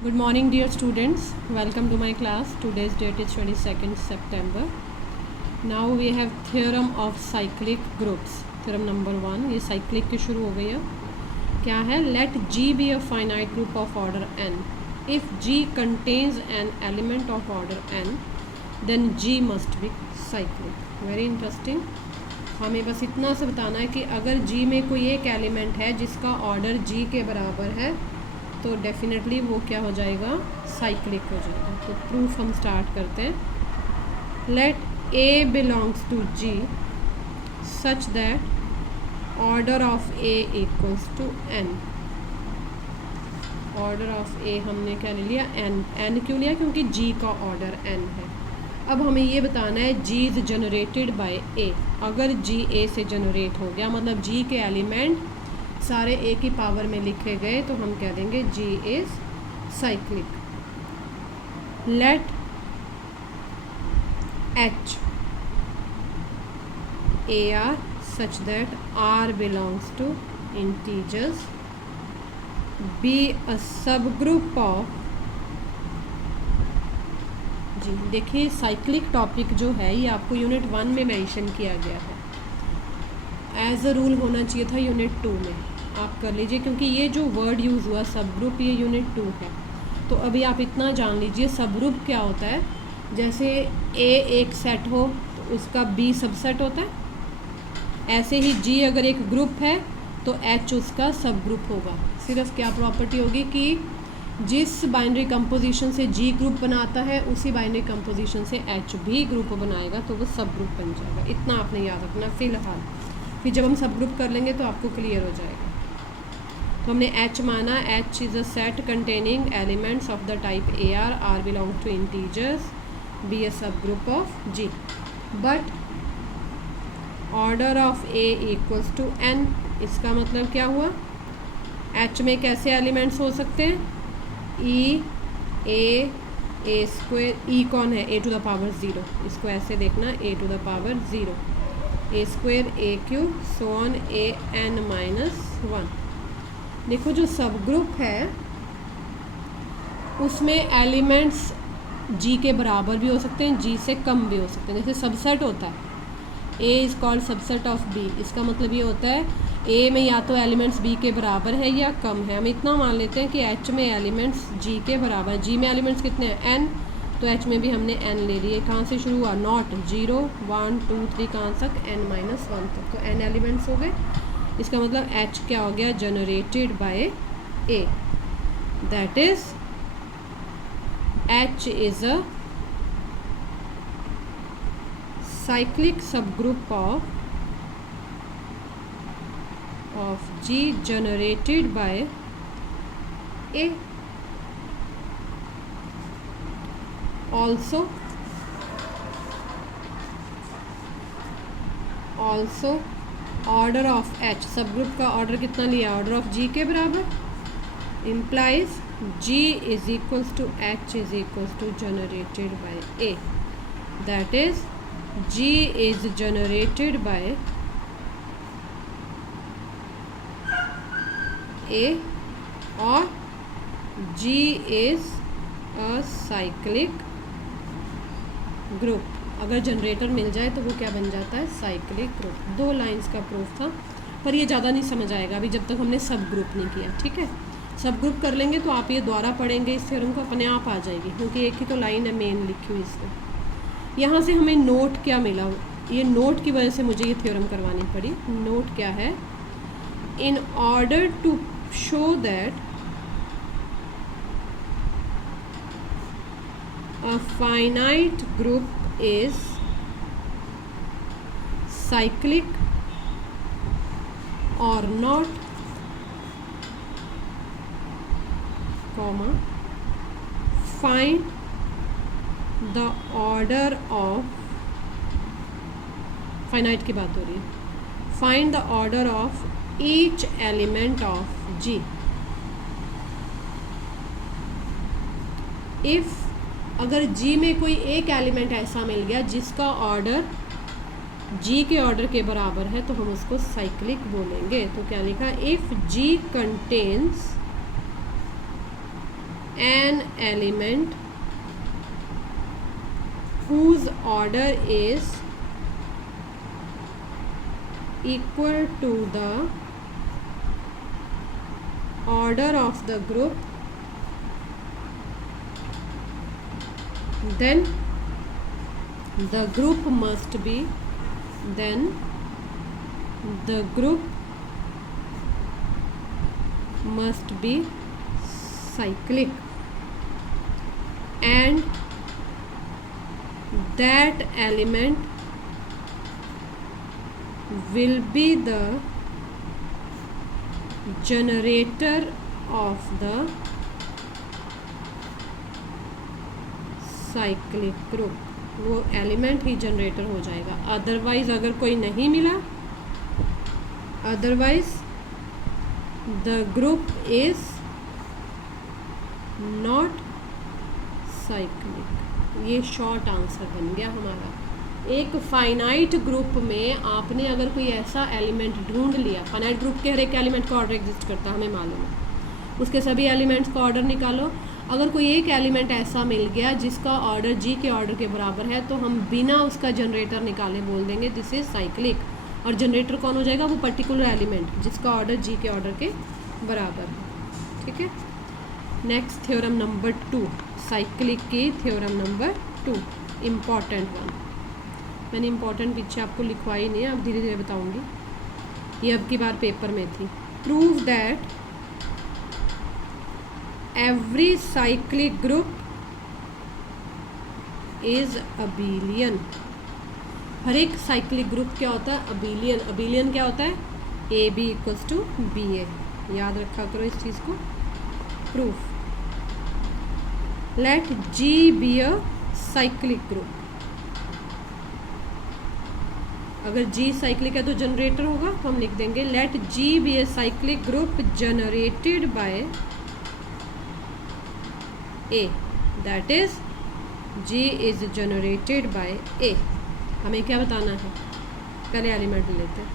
Good morning dear students, welcome to my class. Today's date is 22nd September. Now we have theorem of cyclic groups. Theorem number 1, ये cyclic की शुरू हो गई है. क्या है? Let G be a finite group of order n. If G contains an element of order n, then G must be cyclic. Very interesting. हमें बस इतना सा बताना है कि अगर G में कोई एक एलिमेंट है जिसका ऑर्डर G के बराबर है तो डेफिनेटली वो क्या हो जाएगा? साइक्लिक हो जाएगा. तो प्रूफ हम स्टार्ट करते हैं. Let a belongs to G such that order of a equals to n. Order of a हमने क्या ले लिया? एन. एन क्यों लिया? क्योंकि जी का ऑर्डर एन है. अब हमें ये बताना है जी इज़ जनरेटेड बाय ए. अगर जी ए से जनरेट हो गया मतलब जी के एलिमेंट सारे ए की पावर में लिखे गए तो हम कह देंगे G is cyclic. Let H a R such that R belongs to integers be a subgroup of. जी देखिए, साइक्लिक टॉपिक जो है ये आपको यूनिट 1 में मेंशन किया गया है. एज अ रूल होना चाहिए था यूनिट 2 में. आप कर लीजिए क्योंकि ये जो वर्ड यूज़ हुआ सब ग्रुप, ये यूनिट 2 है. तो अभी आप इतना जान लीजिए सब ग्रुप क्या होता है. जैसे ए एक सेट हो तो उसका बी सबसेट होता है, ऐसे ही जी अगर एक ग्रुप है तो एच उसका सब ग्रुप होगा. सिर्फ क्या प्रॉपर्टी होगी कि जिस बाइनरी कंपोजिशन से जी ग्रुप बनाता है उसी बाइनरी कंपोजिशन से एच भी ग्रुप बनाएगा तो वो सब ग्रुप बन जाएगा. इतना आपने याद रखना फ़िलहाल. फिर जब हम सब ग्रुप कर लेंगे तो आपको क्लियर हो जाएगा. तो हमने एच माना. H is a set containing elements of the type a R. R belong to integers. Be a subgroup of G. But order of a equals to n. इसका मतलब क्या हुआ? एच में कैसे एलिमेंट्स हो सकते हैं? ई ए स्क्वेयर. ई कौन है? A to the power 0. इसको ऐसे देखना, a to the power 0. A square a cube so on a n minus 1. देखो जो सब ग्रुप है उसमें एलिमेंट्स जी के बराबर भी हो सकते हैं, जी से कम भी हो सकते हैं. जैसे सबसेट होता है, A is called subset of B. इसका मतलब ये होता है ए में या तो एलिमेंट्स बी के बराबर है या कम है. हम इतना मान लेते हैं कि एच में एलिमेंट्स जी के बराबर. जी में एलिमेंट्स कितने हैं? एन. तो एच में भी हमने एन ले लिए. कहाँ से शुरू हुआ? नॉट. 0 1 2 3 कहाँ तक? एन माइनस 1 तक. तो एन एलिमेंट्स हो गए. इसका मतलब एच क्या हो गया? Generated by a. That is H is a cyclic subgroup of G generated by A. Also order of H. Subgroup का ऑर्डर कितना लिया? ऑर्डर ऑफ G के बराबर. implies G is equals to H is equals to generated by A. That is G is generated by A और G is a cyclic group. अगर generator मिल जाए तो वो क्या बन जाता है? Cyclic group. 2 लाइंस का प्रूफ था पर ये ज़्यादा नहीं समझ आएगा अभी जब तक हमने सब ग्रुप नहीं किया. ठीक है, सब ग्रुप कर लेंगे तो आप ये दोबारा पढ़ेंगे इस थ्योरम को, अपने आप आ जाएगी क्योंकि एक ही तो लाइन है मेन लिखी हुई इसमें. यहाँ से हमें नोट क्या मिला? ये नोट की वजह से मुझे ये थ्योरम करवानी पड़ी. नोट क्या है? In order to show that a finite group is cyclic or not, comma, find the order of finite की बात हो रही है. find the order of each element of G. if अगर G में कोई एक एलिमेंट ऐसा मिल गया जिसका ऑर्डर G के ऑर्डर के बराबर है तो हम उसको साइक्लिक बोलेंगे. तो क्या लिखा? If G contains an element whose order is equal to the order of the group, then the group must be cyclic, and that element will be the generator of the cyclic group, वो element ही generator हो जाएगा। Otherwise अगर कोई नहीं मिला, otherwise the group is not cyclic. ये short answer बन गया हमारा। एक फाइनाइट ग्रुप में आपने अगर कोई ऐसा एलिमेंट ढूंढ लिया, फाइनाइट ग्रुप के हर एक एलिमेंट का ऑर्डर एग्जिस्ट करता है, हमें मालूम है, उसके सभी एलिमेंट्स का ऑर्डर निकालो। अगर कोई एक एलिमेंट ऐसा मिल गया जिसका ऑर्डर जी के ऑर्डर के बराबर है, तो हम बिना उसका जनरेटर निकाले बोल देंगे दिस इज साइक्लिक। और जनरेटर कौन हो जाएगा? वो पर्टिकुलर एलिमेंट जिसका ऑर्डर जी के ऑर्डर के बराबर है। ठीक है, नेक्स्ट थ्योरम नंबर 2, साइक्लिक की थ्योरम नंबर 2, इम्पॉर्टेंट वन। मैंने इम्पॉर्टेंट पीछे आपको लिखवाई नहीं है, अब धीरे धीरे बताऊंगी। ये अब की बार पेपर में थी। Prove that every cyclic group is abelian. हर एक साइक्लिक ग्रुप क्या होता है? अबेलियन। अबेलियन क्या होता है? A b equals to b a. याद रखा करो इस चीज़ को। Proof, let G be a cyclic group. अगर जी साइक्लिक है तो जनरेटर होगा, तो हम लिख देंगे let G be a cyclic group generated by a, that is G is generated by a. हमें क्या बताना है? पहले एलिमेंट लेते हैं।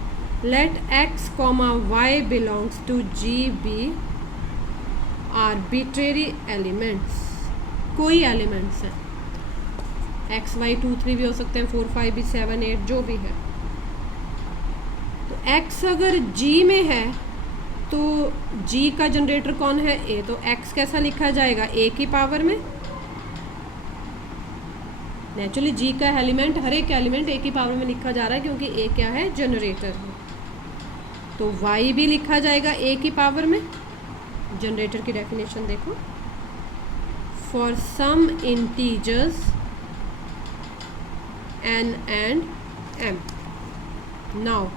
Let x comma y belongs to G be arbitrary elements. कोई एलिमेंट्स हैं, एक्स वाई 2 3 भी हो सकते हैं, 4 5 भी, 7 8 जो भी है। तो एक्स अगर जी में है तो जी का जनरेटर कौन है? ए। तो एक्स कैसा लिखा जाएगा? ए की पावर में। नेचुरली जी का एलिमेंट, हर एक एलिमेंट ए की पावर में लिखा जा रहा है क्योंकि ए क्या है? जनरेटर है। तो वाई भी लिखा जाएगा ए की पावर में। जनरेटर की डेफिनेशन देखो, for some integers n and m. Now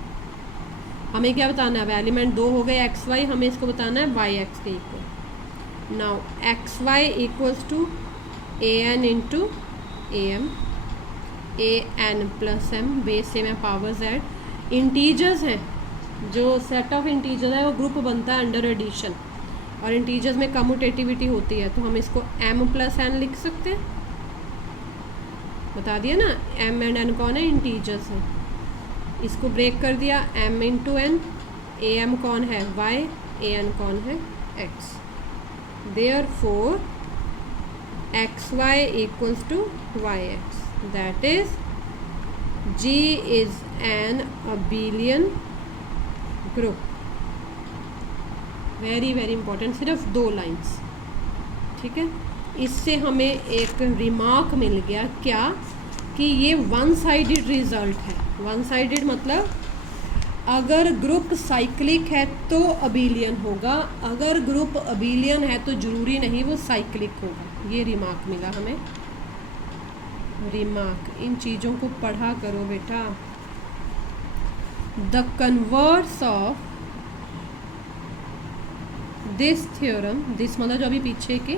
हमें क्या बताना है? अब एलिमेंट 2 हो गए एक्स वाई, हमें इसको बताना है वाई एक्स के equal. Now x y equals to a n into a m, a n plus m, base same है, पावर्स ऐड। इंटीजर्स हैं, जो सेट ऑफ इंटीजर्स है वो ग्रुप बनता है अंडर एडिशन, और इंटीजर्स में कम्यूटेटिविटी होती है, तो हम इसको एम प्लस एन लिख सकते हैं। बता दिया ना, एम एंड एन कौन है? इंटीजर्स है। इसको ब्रेक कर दिया, m into n. A m कौन है? y, ए एन कौन है? x। Therefore x y equals to y x, that is g is an abelian group. Very very important, सिर्फ 2 लाइन्स। ठीक है, इससे हमें एक रिमार्क मिल गया क्या? कि ये वन साइडेड रिजल्ट है। वन साइडेड मतलब अगर ग्रुप साइक्लिक है तो अबेलियन होगा, अगर ग्रुप अबेलियन है तो जरूरी नहीं वो साइक्लिक होगा। ये रिमार्क मिला हमें, रिमार्क। इन चीज़ों को पढ़ा करो बेटा। The converse of this theorem, this मतलब जो अभी पीछे के,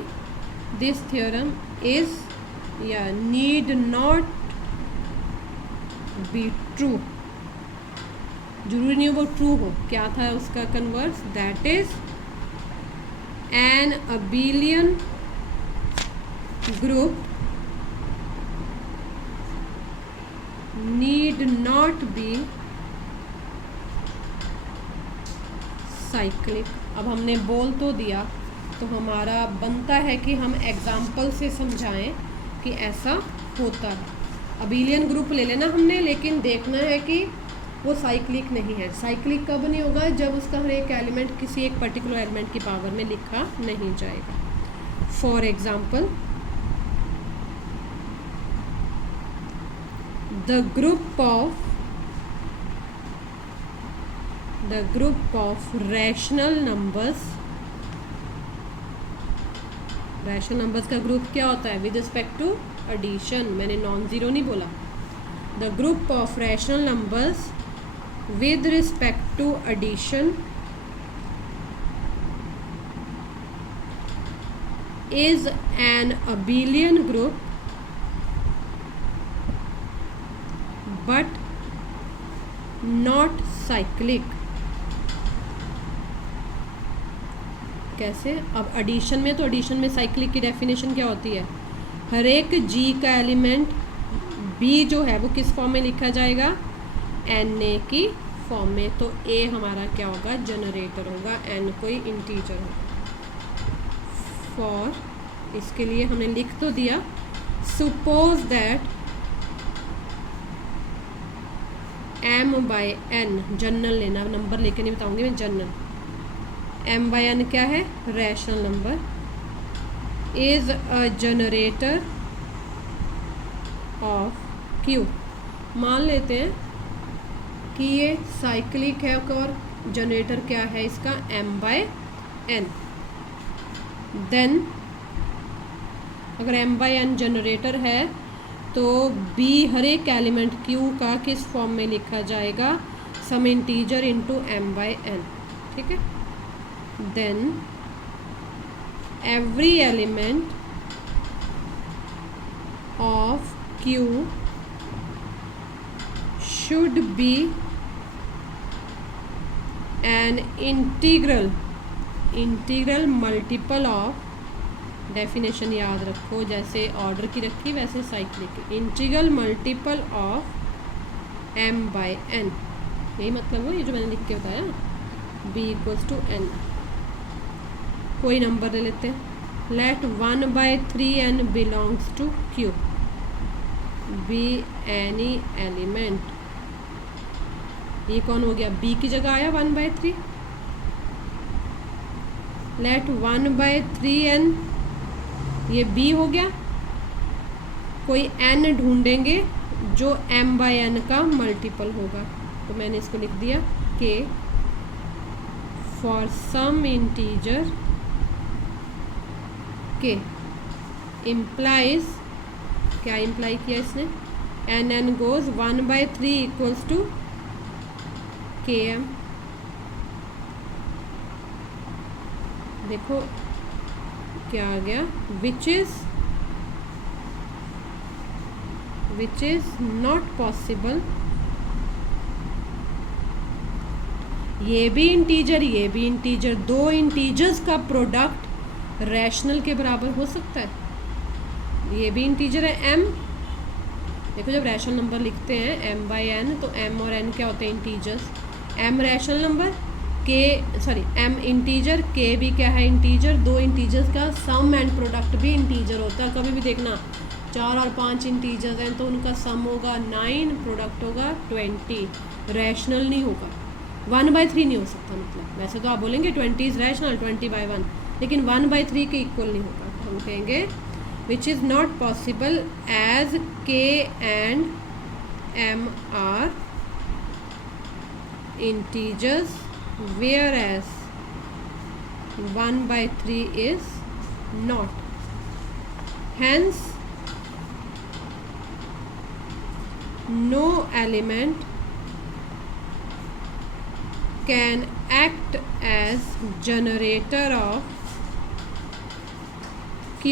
दिस थ्योरम इज या नीड नॉट बी ट्रू। जरूरी नहीं वो ट्रू हो। क्या था उसका converse? That is an abelian group need not be cyclic. अब हमने बोल तो दिया तो हमारा बनता है कि हम एग्जाम्पल से समझाएं कि ऐसा होता है। अबेलियन ग्रुप ले लेना हमने, लेकिन देखना है कि वो साइक्लिक नहीं है। साइक्लिक कब नहीं होगा? जब उसका हर एक एलिमेंट किसी एक पर्टिकुलर एलिमेंट की पावर में लिखा नहीं जाएगा। For example, the group of rational numbers का ग्रुप क्या होता है विद रिस्पेक्ट टू एडिशन? मैंने नॉन ज़ीरो नहीं बोला। The group of rational numbers with respect to addition is an abelian group but not cyclic. कैसे? अब एडिशन में, तो एडिशन में साइक्लिक की डेफिनेशन क्या होती है? हर एक जी का एलिमेंट बी जो है वो किस फॉर्म में लिखा जाएगा? एन ए की फॉर्म में। तो ए हमारा क्या होगा? जनरेटर होगा, एन कोई इंटीजर होगा। फॉर, इसके लिए हमने लिख तो दिया, suppose that m bye n, general लेना, नंबर लेके नहीं बताऊंगी मैं, जनरल। m बाय n क्या है? Rational number. Is a generator off q। मान लेते हैं कि ये साइक्लिक है और जनरेटर क्या है इसका? m bye n। देन अगर m बाय n जनरेटर है तो b हर एक एलिमेंट q का किस फॉर्म में लिखा जाएगा? Some integer into m bye n। ठीक है। Then every element of q should be an integral multiple of, definition याद रखो, जैसे ऑर्डर की रखी वैसे cyclic, integral multiple of m bye n। यही मतलब हो, ये जो मैंने लिख के बताया, b इक्वल्स टू n। कोई नंबर ले लेते हैं। Let 1/3n belongs to q, be any element. ये कौन हो गया? b की जगह आया 1/3। लेट 1/3n, ये b हो गया। कोई n ढूंढेंगे जो m बाय n का मल्टीपल होगा, तो मैंने इसको लिख दिया k for some integer k implies, क्या इम्प्लाई किया इसने? n goes 1/3 equals to km। देखो क्या आ गया? Which is not possible. ये भी इंटीजर, ये भी इंटीजर, दो इंटीजर्स का प्रोडक्ट रैशनल के बराबर हो सकता है। ये भी इंटीजर है m। देखो जब रैशनल नंबर लिखते हैं m बाय n, तो m और n क्या होते हैं? Integers. m rational number, m integer, k भी क्या है? इंटीजर। दो इंटीजर्स का सम एंड प्रोडक्ट भी इंटीजर होता है। कभी भी देखना 4 और 5 इंटीजर्स हैं तो उनका सम होगा 9, प्रोडक्ट होगा 20। रैशनल नहीं होगा, 1/3 नहीं हो सकता। मतलब वैसे तो आप बोलेंगे 20 इज़ रैशनल, 20/1, लेकिन 1/3 के इक्वल नहीं होगा। तो हम कहेंगे which is not possible as k and m are integers whereas 1/3 is not. Hence, no element can act as generator of Q,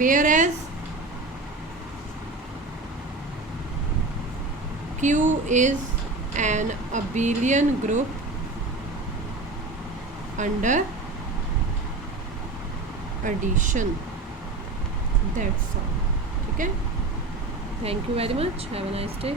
whereas Q is an abelian group under addition. That's all. ठीक है। Thank you very much. Have a nice day.